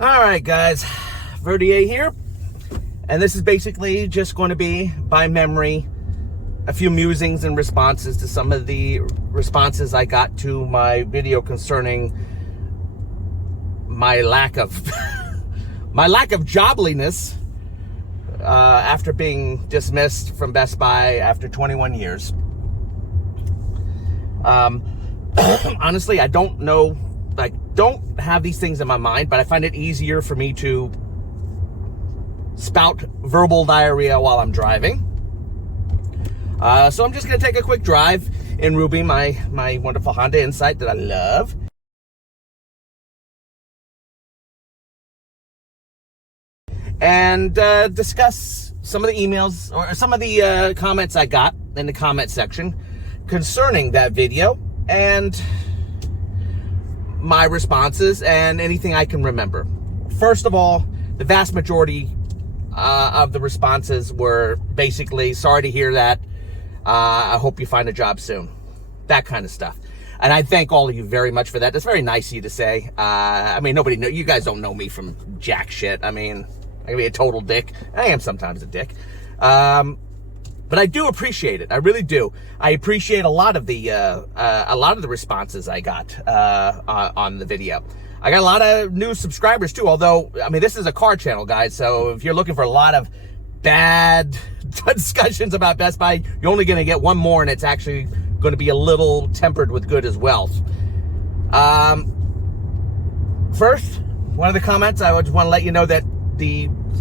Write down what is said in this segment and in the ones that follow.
All right, guys, Verdier here, and this is basically just going to be, by memory, a few musings and responses to some of the responses I got to my video concerning my lack of jobliness after being dismissed from Best Buy after 21 years. Honestly, I don't know. I don't have these things in my mind, but I find it easier for me to spout verbal diarrhea while I'm driving. So I'm just going to take a quick drive in Ruby, my wonderful Honda Insight that I love. And discuss some of the emails or some of the comments I got in the comment section concerning that video and my responses and anything I can remember. First of all, the vast majority of the responses were basically, sorry to hear that. I hope you find a job soon. That kind of stuff. And I thank all of you very much for that. That's very nice of you to say. I mean, you guys don't know me from jack shit. I mean, I can be a total dick. I am sometimes a dick. But I do appreciate it. I really do. I appreciate a lot of the responses I got on the video. I got a lot of new subscribers too. Although, I mean, this is a car channel, guys. So if you're looking for a lot of bad discussions about Best Buy, you're only going to get one more, and it's actually going to be a little tempered with good as well. First, one of the comments, I would want to let you know that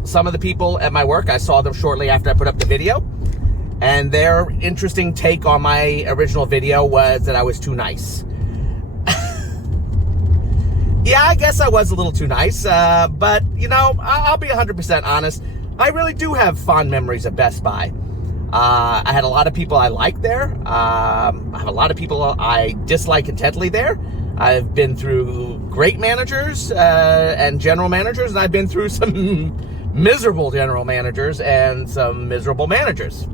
some of the people at my work, I saw them shortly after I put up the video. And their interesting take on my original video was that I was too nice. Yeah, I guess I was a little too nice. But, you know, I'll be 100% honest. I really do have fond memories of Best Buy. I had a lot of people I liked there. I have a lot of people I dislike intently there. I've been through great managers and general managers, and I've been through some miserable general managers and some miserable managers.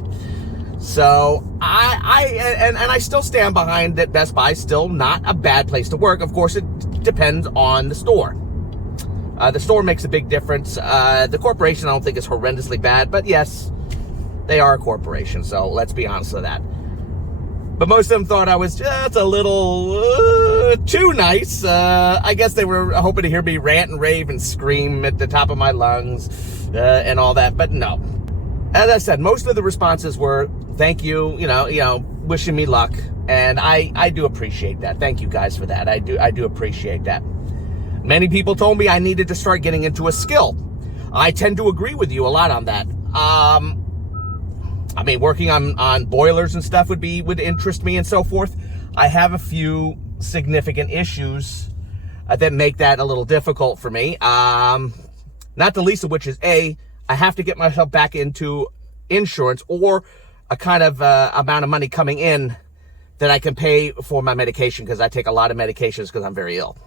So I still stand behind that Best Buy is still not a bad place to work. Of course, it depends on the store. The store makes a big difference. The corporation I don't think is horrendously bad, but yes, they are a corporation, so let's be honest with that. But most of them thought I was just a little too nice. I guess they were hoping to hear me rant and rave and scream at the top of my lungs and all that, but no. As I said, most of the responses were, thank you, you know, wishing me luck. And I do appreciate that. Thank you guys for that. I do appreciate that. Many people told me I needed to start getting into a skill. I tend to agree with you a lot on that. I mean, working on boilers and stuff would interest me and so forth. I have a few significant issues that make that a little difficult for me. Not the least of which is I have to get myself back into insurance or a kind of amount of money coming in that I can pay for my medication, because I take a lot of medications because I'm very ill.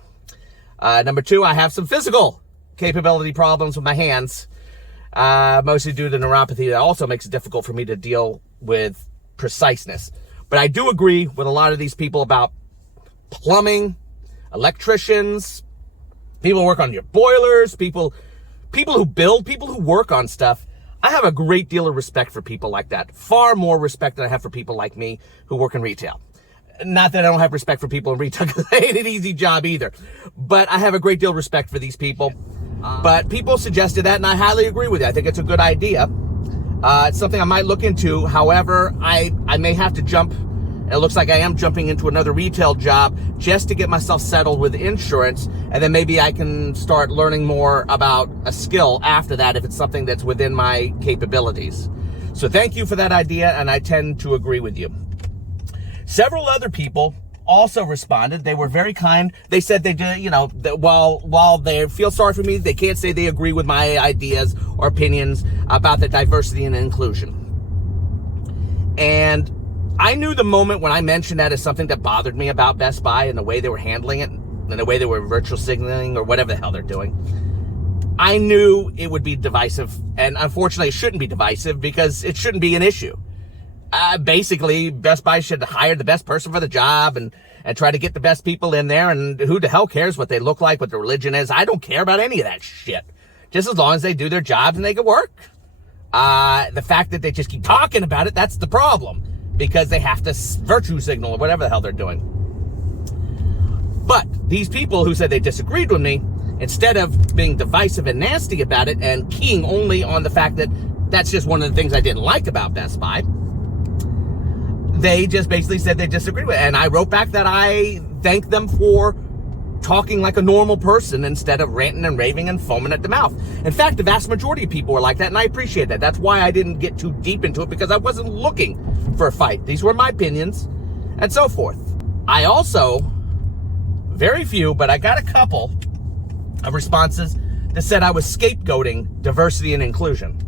Number two, I have some physical capability problems with my hands, mostly due to neuropathy. That also makes it difficult for me to deal with preciseness. But I do agree with a lot of these people about plumbing, electricians, people who work on your boilers, people who build, people who work on stuff. I have a great deal of respect for people like that. Far more respect than I have for people like me who work in retail. Not that I don't have respect for people in retail, because it ain't an easy job either. But I have a great deal of respect for these people. But people suggested that, and I highly agree with it. I think it's a good idea. It's something I might look into. However, I may have to jump. It looks like I am jumping into another retail job just to get myself settled with insurance, and then maybe I can start learning more about a skill after that if it's something that's within my capabilities. So thank you for that idea, and I tend to agree with you. Several other people also responded. They were very kind. They said they did, you know, that while they feel sorry for me, they can't say they agree with my ideas or opinions about the diversity and inclusion. And I knew the moment when I mentioned that as something that bothered me about Best Buy and the way they were handling it and the way they were virtual signaling or whatever the hell they're doing. I knew it would be divisive, and unfortunately it shouldn't be divisive because it shouldn't be an issue. Basically, Best Buy should hire the best person for the job and and try to get the best people in there, and who the hell cares what they look like, what their religion is. I don't care about any of that shit. Just as long as they do their jobs and they can work. The fact that they just keep talking about it, that's the problem. Because they have to virtue signal or whatever the hell they're doing. But these people who said they disagreed with me, instead of being divisive and nasty about it and keying only on the fact that that's just one of the things I didn't like about Best Buy, they just basically said they disagreed with it. And I wrote back that I thanked them for talking like a normal person instead of ranting and raving and foaming at the mouth. In fact, the vast majority of people were like that, and I appreciate that. That's why I didn't get too deep into it, because I wasn't looking for a fight. These were my opinions and so forth. I also, very few, but I got a couple of responses that said I was scapegoating diversity and inclusion.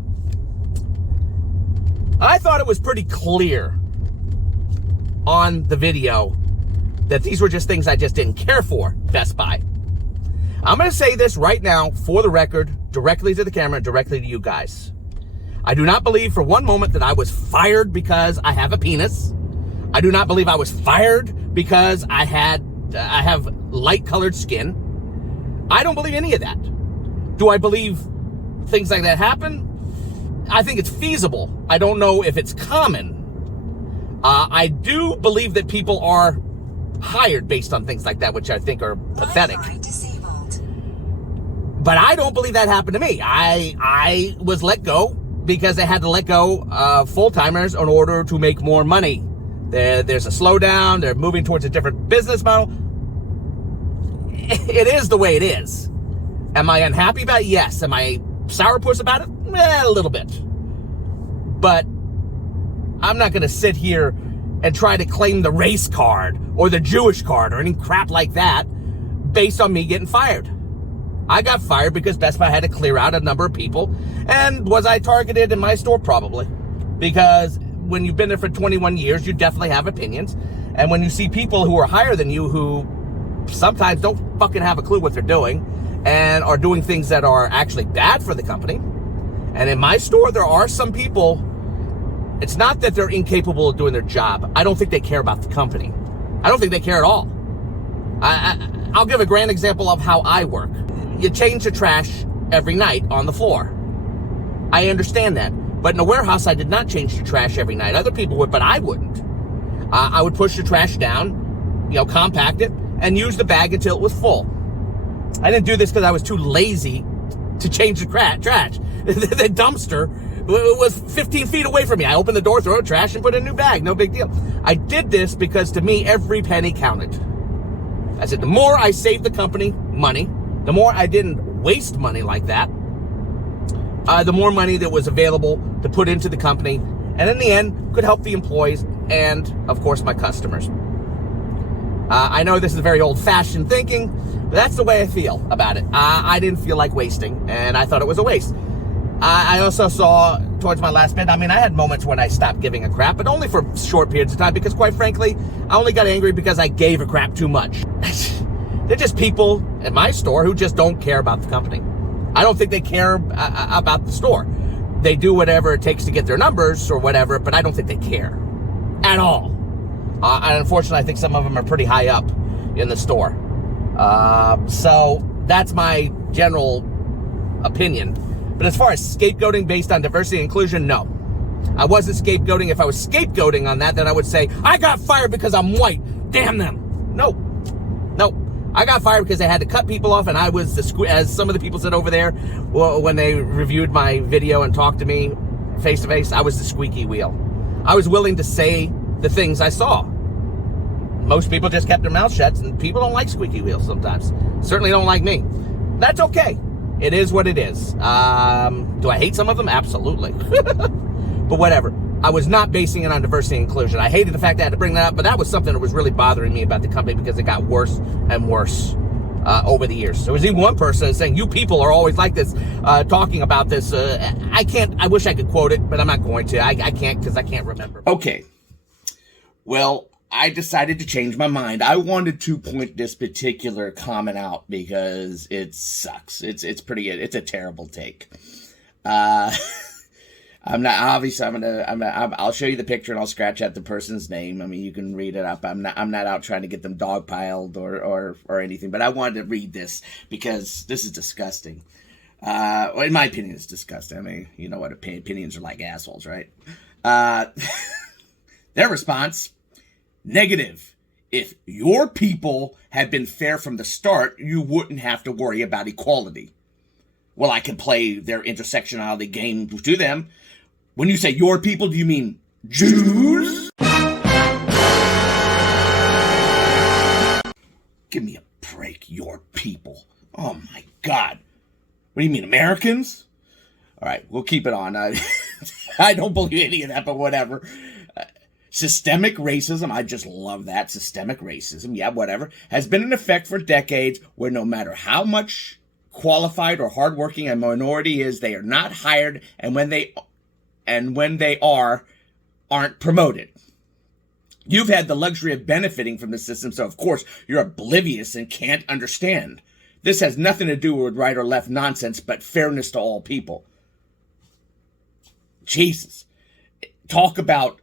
I thought it was pretty clear on the video that these were just things I just didn't care for, Best Buy. I'm going to say this right now, for the record, directly to the camera, directly to you guys. I do not believe for one moment that I was fired because I have a penis. I do not believe I was fired because I have light-colored skin. I don't believe any of that. Do I believe things like that happen? I think it's feasible. I don't know if it's common. I do believe that people are hired based on things like that, which I think are pathetic. But I don't believe that happened to me. I was let go because they had to let go full-timers in order to make more money. There's a slowdown. They're moving towards a different business model. It is the way it is. Am I unhappy about it? Yes. Am I sourpuss about it? A little bit. But I'm not going to sit here and try to claim the race card or the Jewish card or any crap like that based on me getting fired. I got fired because Best Buy had to clear out a number of people. And was I targeted in my store? Probably. Because when you've been there for 21 years, you definitely have opinions. And when you see people who are higher than you who sometimes don't fucking have a clue what they're doing and are doing things that are actually bad for the company. And in my store, there are some people. It's not that they're incapable of doing their job. I don't think they care about the company. I don't think they care at all. I'll give a grand example of how I work. You change the trash every night on the floor. I understand that. But in a warehouse, I did not change the trash every night. Other people would, but I wouldn't. I would push the trash down, compact it, and use the bag until it was full. I didn't do this because I was too lazy to change the trash. The dumpster was 15 feet away from me. I opened the door, throw it trash, and put in a new bag. No big deal. I did this because to me, every penny counted. I said, the more I saved the company money, the more I didn't waste money like that, the more money that was available to put into the company, and in the end, could help the employees and, of course, my customers. I know this is very old-fashioned thinking, but that's the way I feel about it. I didn't feel like wasting, and I thought it was a waste. I also saw, towards my last bit, I had moments when I stopped giving a crap, but only for short periods of time, because quite frankly, I only got angry because I gave a crap too much. They're just people at my store who just don't care about the company. I don't think they care about the store. They do whatever it takes to get their numbers or whatever, but I don't think they care at all. And unfortunately, I think some of them are pretty high up in the store. So that's my general opinion. But as far as scapegoating based on diversity and inclusion, no. I wasn't scapegoating. If I was scapegoating on that, then I would say, I got fired because I'm white. Damn them. No. I got fired because they had to cut people off, and I was, as some of the people said over there, when they reviewed my video and talked to me face-to-face, I was the squeaky wheel. I was willing to say the things I saw. Most people just kept their mouths shut, and people don't like squeaky wheels sometimes. Certainly don't like me. That's okay. It is what it is. Do I hate some of them? Absolutely. But whatever. I was not basing it on diversity and inclusion. I hated the fact that I had to bring that up, but that was something that was really bothering me about the company because it got worse and worse over the years. There was even one person saying, you people are always like this, talking about this. I wish I could quote it, but I'm not going to. I can't because I can't remember. Okay. Well, I decided to change my mind. I wanted to point this particular comment out because it sucks. It's a terrible take. I'm not obviously. I'll show you the picture and I'll scratch out the person's name. I mean, you can read it up. I'm not out trying to get them dogpiled or anything. But I wanted to read this because this is disgusting. Well, in my opinion, it's disgusting. I mean, you know what? Opinions are like assholes, right? Their response: negative. If your people had been fair from the start, you wouldn't have to worry about equality. Well, I can play their intersectionality game to them. When you say your people, do you mean Jews? Give me a break, your people. Oh my God. What do you mean, Americans? All right, we'll keep it on. I don't believe any of that, but whatever. Systemic racism, I just love that. Systemic racism, yeah, whatever, has been in effect for decades where no matter how much qualified or hardworking a minority is, they are not hired, and when they are, aren't promoted. You've had the luxury of benefiting from the system, so of course you're oblivious and can't understand. This has nothing to do with right or left nonsense, but fairness to all people. Jesus. Talk about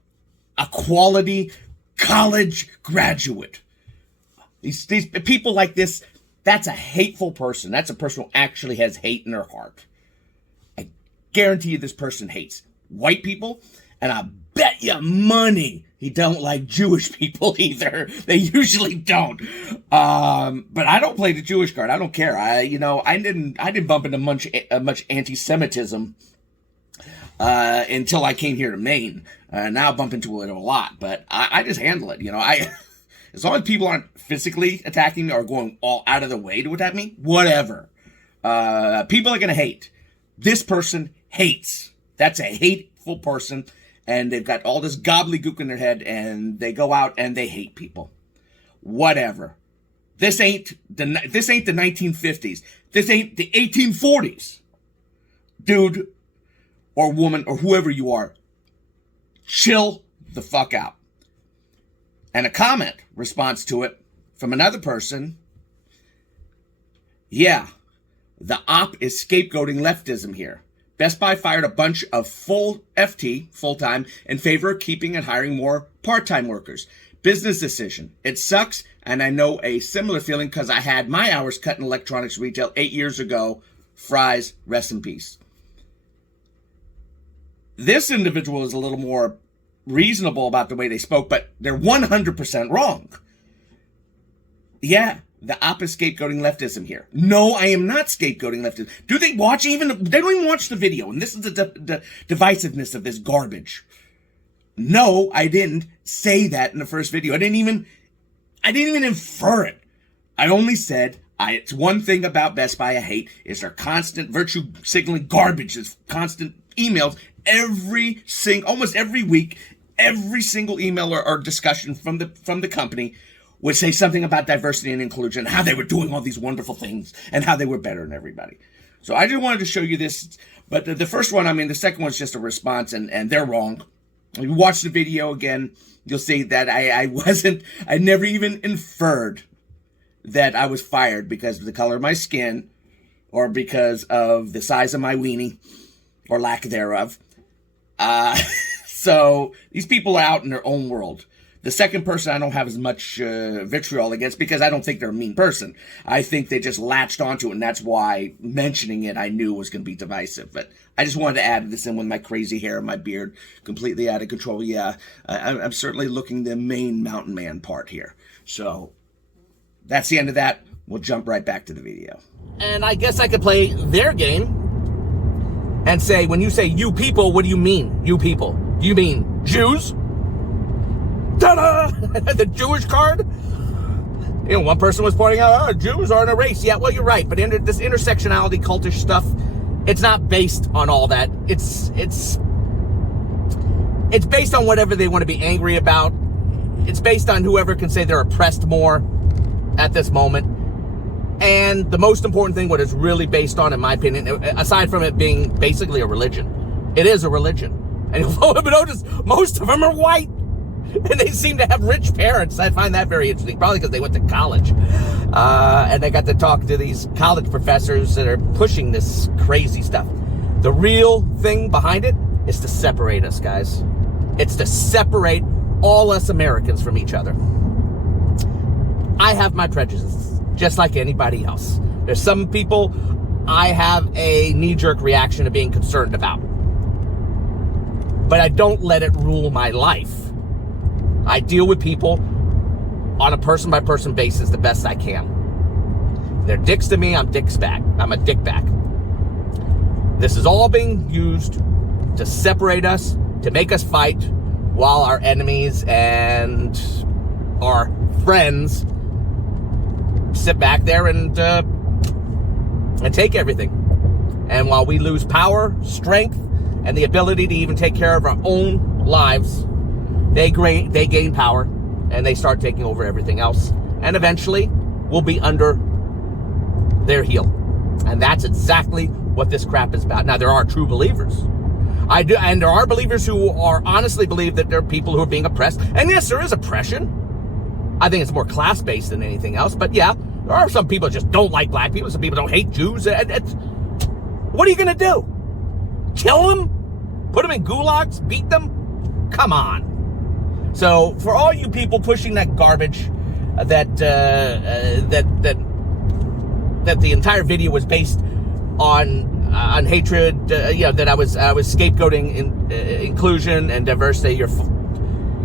a quality college graduate. These people like this, that's a hateful person. That's a person who actually has hate in their heart. I guarantee you this person hates white people, and I bet you money he don't like Jewish people either. They usually don't. But I don't play the Jewish card. I don't care. I didn't bump into much anti-Semitism until I came here to Maine. Now I bump into it a lot, but I just handle it. As long as people aren't physically attacking me or going all out of the way to attack me, whatever. People are going to hate. This person hates. That's a hateful person, and they've got all this gobbledygook in their head, and they go out and they hate people. Whatever. This ain't the 1950s. This ain't the 1840s. Dude or woman or whoever you are, chill the fuck out. And a comment response to it from another person. Yeah, the op is scapegoating leftism here. Best Buy fired a bunch of full-time, in favor of keeping and hiring more part-time workers. Business decision. It sucks, and I know a similar feeling because I had my hours cut in electronics retail 8 years ago. Fries, rest in peace. This individual is a little more reasonable about the way they spoke, but they're 100% wrong. Yeah, the op is scapegoating leftism here. No, I am not scapegoating leftism. Do they watch even? They don't even watch the video, and this is the divisiveness of this garbage. No, I didn't say that in the first video. I didn't even infer it. I only said it's one thing about Best Buy I hate is their constant virtue signaling garbage, this constant emails almost every week. Every single email or discussion from the company would say something about diversity and inclusion, how they were doing all these wonderful things, and how they were better than everybody. So I just wanted to show you this. But the first one, the second one's just a response, and they're wrong. If you watch the video again, you'll see that I never even inferred that I was fired because of the color of my skin or because of the size of my weenie or lack thereof. So these people are out in their own world. The second person I don't have as much vitriol against because I don't think they're a mean person. I think they just latched onto it, and that's why mentioning it I knew was going to be divisive. But I just wanted to add this in with my crazy hair and my beard completely out of control. Yeah, I'm certainly looking the main mountain man part here. So that's the end of that. We'll jump right back to the video. And I guess I could play their game and say, when you say you people, what do you mean, you people? Do you mean Jews? Ta-da! The Jewish card? One person was pointing out, Jews aren't a race. Yeah, well, you're right. But this intersectionality, cultish stuff, it's not based on all that. It's based on whatever they want to be angry about. It's based on whoever can say they're oppressed more at this moment. And the most important thing, what it's really based on, in my opinion, aside from it being basically a religion, it is a religion. And you'll notice most of them are white. And they seem to have rich parents. I find that very interesting. Probably because they went to college. And they got to talk to these college professors that are pushing this crazy stuff. The real thing behind it is to separate us, guys. It's to separate all us Americans from each other. I have my prejudices, just like anybody else. There's some people I have a knee-jerk reaction to being concerned about. But I don't let it rule my life. I deal with people on a person-by-person basis the best I can. They're dicks to me, I'm dicks back. I'm a dick back. This is all being used to separate us, to make us fight, while our enemies and our friends sit back there and take everything. And while we lose power, strength, and the ability to even take care of our own lives, they gain power and they start taking over everything else. And eventually, we'll be under their heel. And that's exactly what this crap is about. Now, there are true believers. And there are believers who are honestly believe that there are people who are being oppressed. And yes, there is oppression. I think it's more class-based than anything else. But yeah, there are some people who just don't like black people. Some people don't hate Jews. What are you going to do? Kill them? Put them in gulags? Beat them? Come on. So for all you people pushing that garbage, that the entire video was based on hatred, that I was scapegoating inclusion and diversity.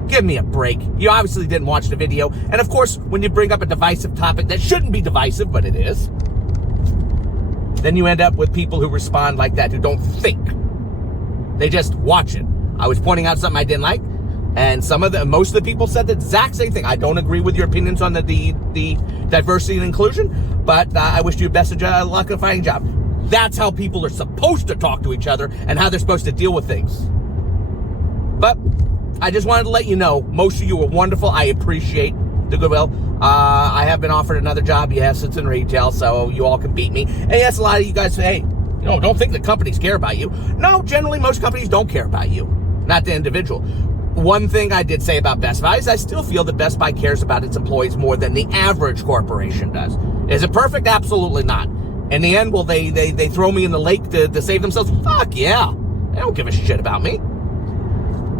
Give me a break. You obviously didn't watch the video. And of course, when you bring up a divisive topic that shouldn't be divisive, but it is, then you end up with people who respond like that, who don't think. They just watch it. I was pointing out something I didn't like, and most of the people said the exact same thing. I don't agree with your opinions on the diversity and inclusion, but I wish you best of luck in finding a job. That's how people are supposed to talk to each other and how they're supposed to deal with things. But I just wanted to let you know, most of you were wonderful. I appreciate the goodwill. I have been offered another job. Yes, it's in retail, so you all can beat me. And yes, a lot of you guys say, hey, don't think the companies care about you. No, generally, most companies don't care about you, not the individual. One thing I did say about Best Buy is I still feel that Best Buy cares about its employees more than the average corporation does. Is it perfect? Absolutely not. In the end, will they throw me in the lake to save themselves? Fuck yeah. They don't give a shit about me.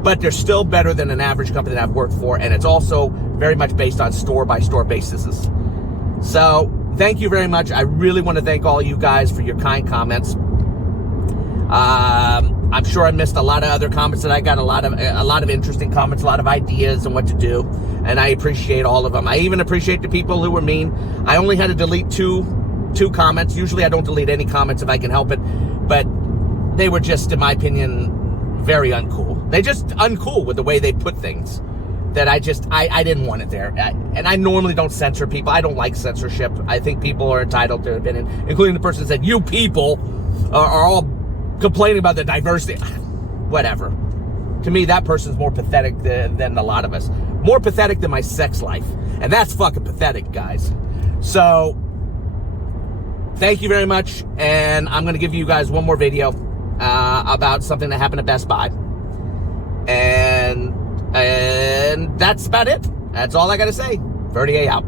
But they're still better than an average company that I've worked for, and it's also very much based on store-by-store basis. So, thank you very much. I really want to thank all you guys for your kind comments. I'm sure I missed a lot of other comments, and I got a lot of interesting comments, a lot of ideas on what to do, and I appreciate all of them. I even appreciate the people who were mean. I only had to delete two comments. Usually I don't delete any comments if I can help it, but they were just, in my opinion, very uncool. They just uncool with the way they put things that I didn't want it there. And I normally don't censor people. I don't like censorship. I think people are entitled to an opinion, including the person that said, you people are all complaining about the diversity. Whatever. To me, that person's more pathetic than a lot of us. More pathetic than my sex life. And that's fucking pathetic, guys. So, thank you very much. And I'm going to give you guys one more video about something that happened at Best Buy. And that's about it. That's all I got to say. Verdier out.